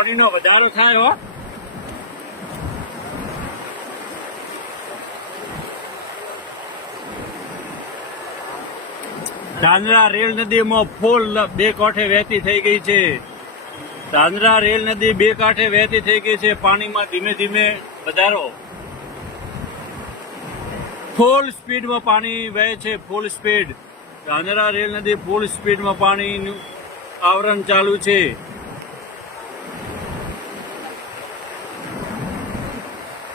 પાણીનો વધારો થાય હો. ધાંધ્રા રેલ નદીમાં ફૂલ બે કાંઠે વહેતી થઈ ગઈ છે. ધાંધ્રા રેલ નદી બે કાંઠે વહેતી થઈ ગઈ છે. પાણીમાં ધીમે ધીમે વધારો. ફૂલ સ્પીડમાં પાણી વહે છે. ફૂલ સ્પીડ. ધાંધ્રા રેલ નદી ફૂલ સ્પીડમાં પાણીનું આવરણ ચાલુ છે.